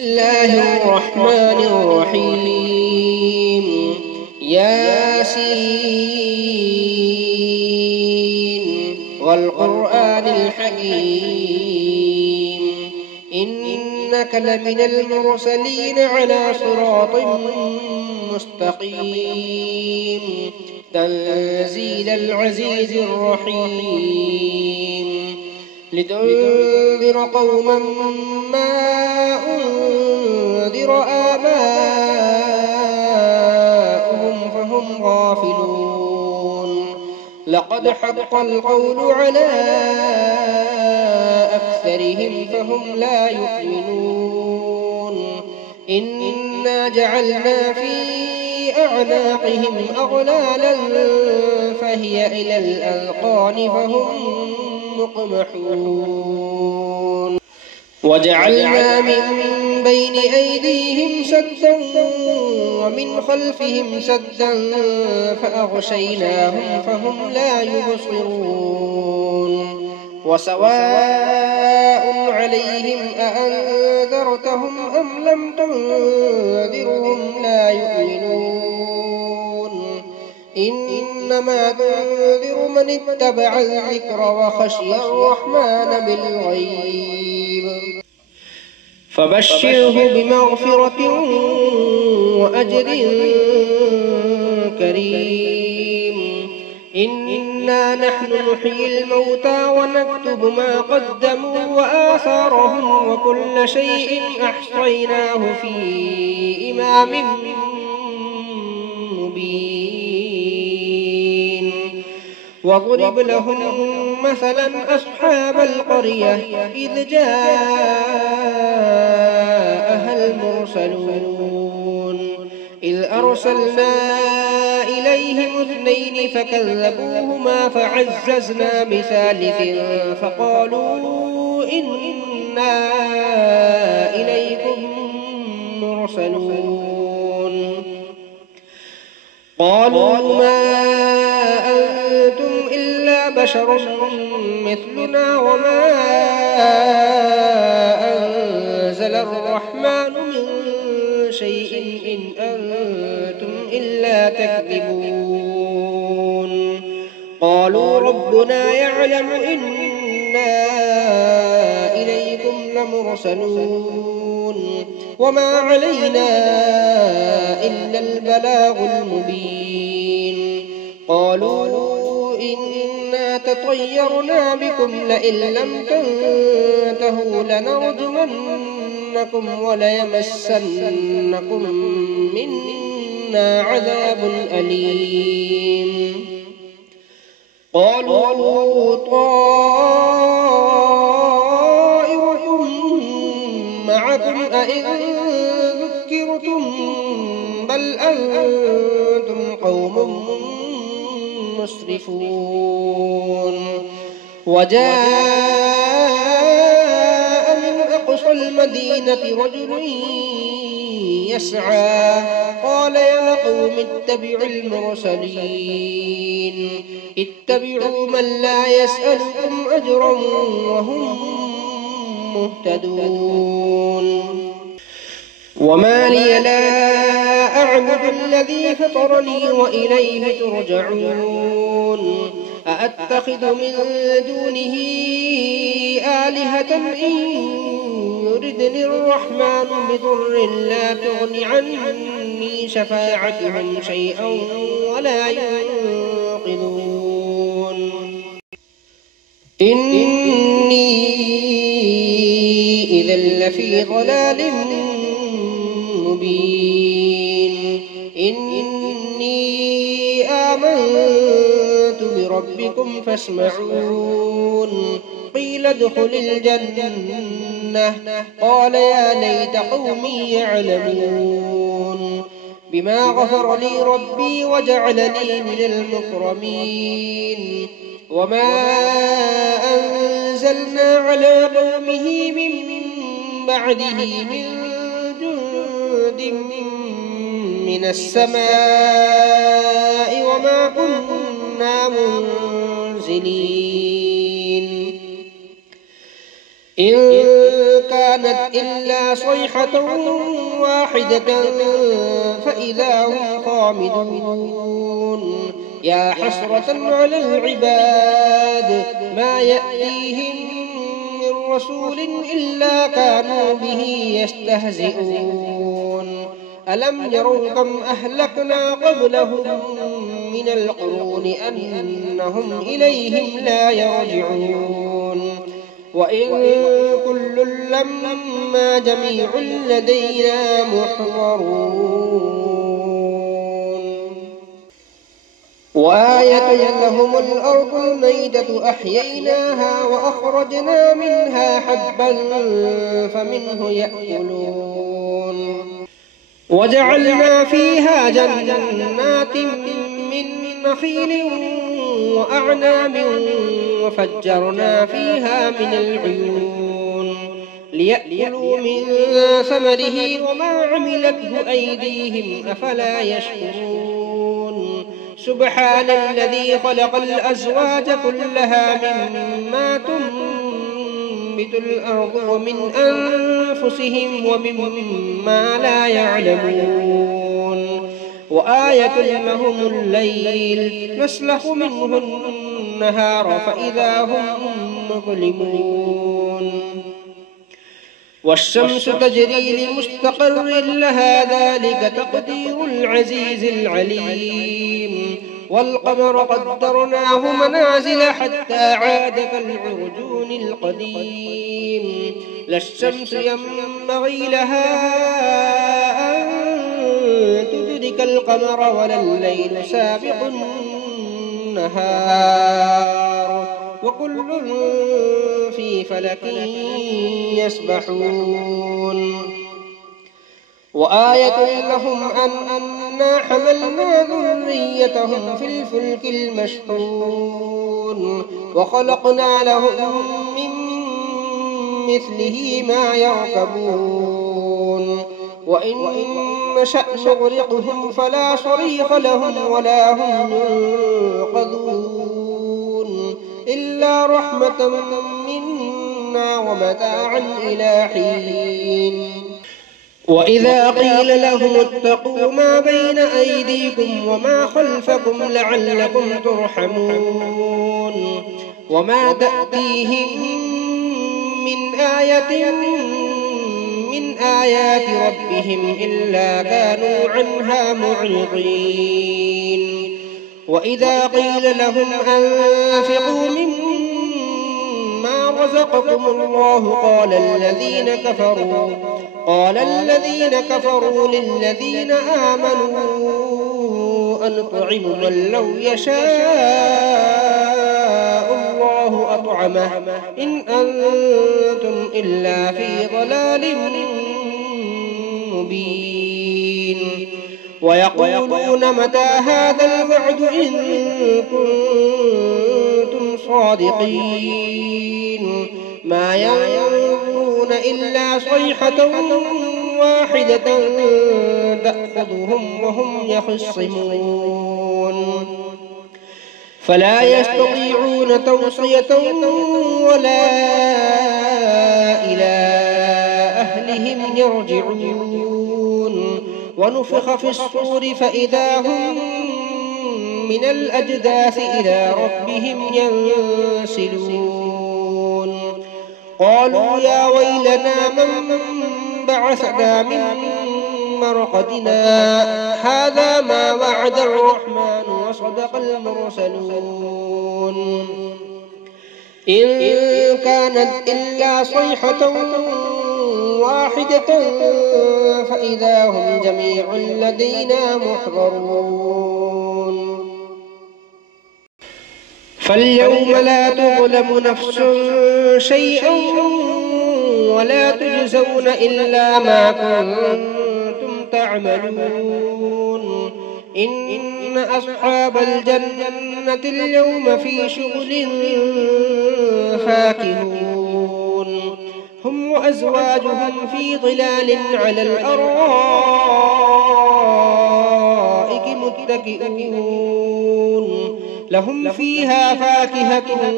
الله الرحمن الرحيم ياسين والقرآن الحكيم إنك لمن المرسلين على صراط مستقيم تنزيل العزيز الرحيم لتنذر قوما ما أنذر آباؤهم فهم غافلون لقد حق القول على أكثرهم فهم لا يؤمنون إنا جعلنا في أعناقهم أغلالا فهي إلى الأذقان فهم مقمحون وجعلنا من بين أيديهم سدا ومن خلفهم سدا فأغشيناهم فهم لا يبصرون وسواء عليهم أأنذرتهم أم لم تنذرهم لا يؤمنون إنما تنذر من اتبع الذكر وخشي الرحمن بالغيب فبشره بمغفرة وأجر كريم إنا نحن نحيي الموتى ونكتب ما قدموا وآثارهم وكل شيء أحصيناه في إمام مبين واضرب لهم مثلا أصحاب القرية إذ جاءها المرسلون إذ أرسلنا إليهم اثنين فكذبوهما فعززنا بثالث فقالوا إنا إليكم مرسلون قالوا ما أنتم إلا بشر مثلنا وما أنزل الرحمن من شيء إن أنتم إلا تكذبون قالوا ربنا يعلم إنا إليكم لمرسلون وما علينا إلا البلاغ المبين قالوا إنا تطيرنا بكم لئن لم تنتهوا لنرجمنكم وليمسنكم منا عذاب أليم قالوا طائركم معكم أئن ذكرتم بل أنتم قوم مسرفون وجاء من أقصى المدينة رجل يسعى قال يا قوم اتبعوا المرسلين اتبعوا من لا يسألكم أجرا وهم مهتدون وما لي لا أعبد الذي فطرني وإليه ترجعون أأتخذ من دونه آلهة إن يردني الرحمن بضر لا تغن عني شفاعتهم شيئا ولا ينقذون إني إذا لفي ضلال مبين إني آمنت بربكم فاسمعون قيل ادخل الجنة قال يا ليت قومي يعلمون بما غفر لي ربي وجعلني من المكرمين وما أنزلنا على قومه من بعده من جند من السماء وما كنا منزلين إن كان كانت إلا صيحة واحدة فإذا هم خامدون يا حسرة على العباد ما يأتيهم من رسول إلا كانوا به يستهزئون ألم يروا كم أهلكنا قبلهم من القرون أنهم إليهم لا يرجعون وإن كل لما جميع لدينا محضرون وآية لهم الأرض الميتة أحييناها وأخرجنا منها حبا فمنه يأكلون وجعلنا فيها جنات من نخيل وأعناب وفجرنا فيها من العيون ليأكلوا من ثمره وما عملته أيديهم أفلا يشكرون سبحان الذي خلق الأزواج كلها مما تنبت الأرض ومن أنفسهم ومما لا يعلمون وآية لهم الليل نسلخ منه النهار فإذا هم مظلمون والشمس تجري لمستقر لها ذلك تقدير العزيز العليم والقمر قدرناه منازل حتى عاد كالعرجون القديم لا الشمس ينبغي لها أن تدرك القمر ولا الليل سابق النهار وكل في فلك يسبحون وآية لهم أنا حملنا ذريتهم في الفلك المشحون وخلقنا لهم من مثله ما يركبون وإن نشأ نغرقهم فلا صريخ لهم ولا هم ينقذون إلا رحمة منا ومتاعا إلى حين وإذا قيل لهم اتقوا ما بين أيديكم وما خلفكم لعلكم ترحمون وما تأتيهم من آية من آيات ربهم إلا كانوا عنها معرضين وإذا قيل لهم أنفقوا مما رزقكم الله قال الذين كفروا للذين آمنوا أنطعم من لو يشاء الله أطعمه إن أنتم إلا في ضلال مبين ويقولون متى هذا الوعد إن كنتم صادقين ما ينظرون إلا صيحة واحدة تأخذهم وهم يخصمون فلا يستطيعون توصية ولا إلى أهلهم يرجعون ونفخ في الصور فإذا هم من الأجداث إلى ربهم ينسلون قالوا يا ويلنا من بعثنا من مرقدنا هذا ما وعد الرحمن وصدق المرسلون إن كانت إلا صيحة واحدة فإذا هم جميع لدينا محضرون فاليوم لا تظلم نفس شيئا ولا تجزون إلا ما كنتم تعملون إن أصحاب الجنة اليوم في شغل فاكهون هم وأزواجهم في ظلال على الأرائك متكئون لهم فيها فاكهة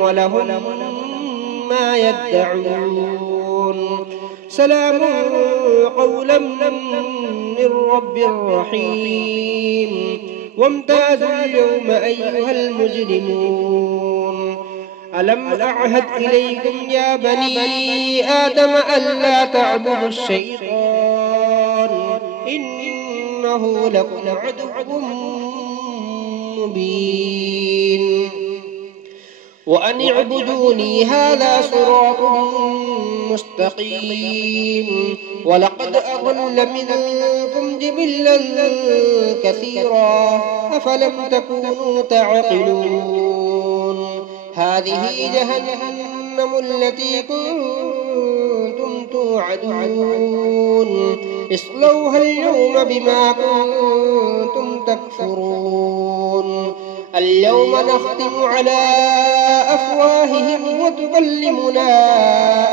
ولهم ما يدعون سلام قولا من رب رحيم وامتازوا اليوم أيها المجرمون ألم أعهد إليكم يا بني آدم ألا تعبدوا الشيطان إنه لكم عدو مبين وأن اعبدوني هذا صراط مستقيم ولقد أضل منكم جبلا كثيرا أفلم تكونوا تعقلون هذه جهنم التي كنتم توعدون اصلوها اليوم بما كنتم تكفرون اليوم نختم على أفواههم وتكلمنا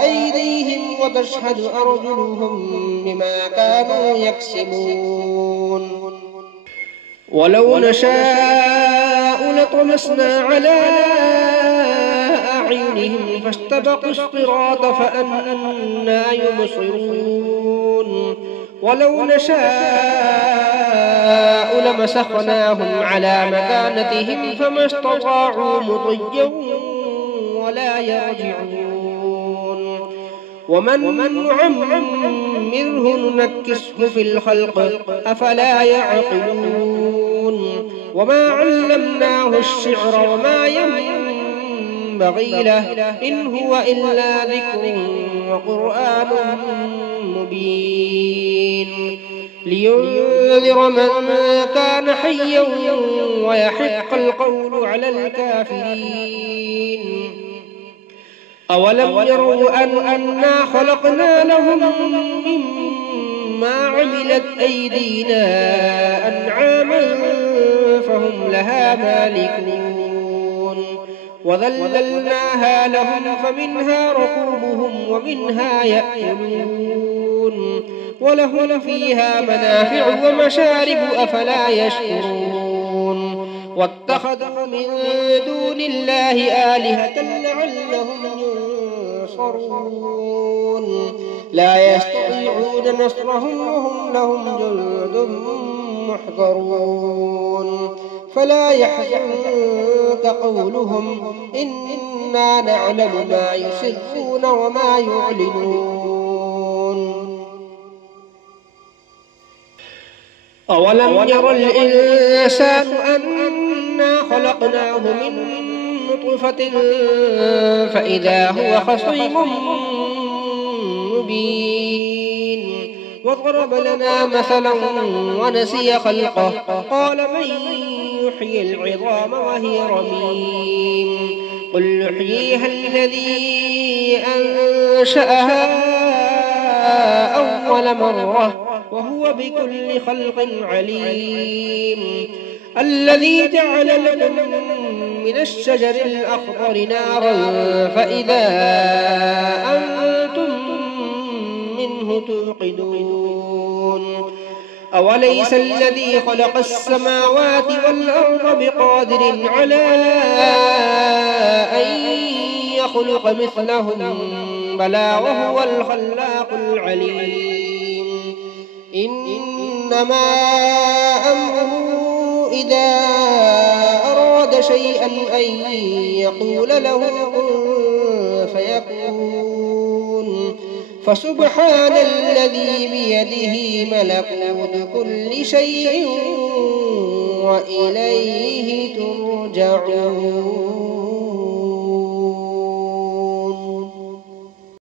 أيديهم وتشهد أرجلهم بما كانوا يكسبون ولو نشاء لطمسنا على أعينهم فاستبقوا الصراط فأنى يبصرون ولو نشاء لمسخناهم على مكانتهم فما استطاعوا مضيا ولا يرجعون ومن نعمره ننكسه في الخلق أفلا يعقلون وما علمناه الشعر وما ينبغي له إن هو إلا ذكر وقرآن مبين لينذر من كان حيا ويحق القول على الكافرين أولم يروا أنا خلقنا لهم مما عملت أيدينا أنعاما فهم لها مالكون وذللناها لهم فمنها ركوبهم ومنها يأكلون ولهم فيها منافع ومشارب أفلا يشكرون واتخذوا من دون الله آلهة لعلهم ينصرون لا يستطيعون نصرهم وهم لهم جند محضرون فلا يحزنك قولهم إنا نعلم ما يسرون وما يعلنون أولم ير الإنسان أنا خلقناه من نطفة فإذا هو خصيم مبين وضرب لنا مثلا ونسي خلقه قال من يحيي العظام وهي رميم قل يحييها الذي أنشأها أول مرة وهو بكل خلق عليم الذي جعل لكم من الشجر الأخضر نارا فإذا أنتم منه توقدون أوليس الذي خلق السماوات والأرض بقادر على أن يخلق مثلهم بلى وهو الخلاق العليم إنما أمره إذا أراد شيئا أن يقول له كن فيكون فسبحان الذي بيده ملكوت كل شيء وإليه ترجعون.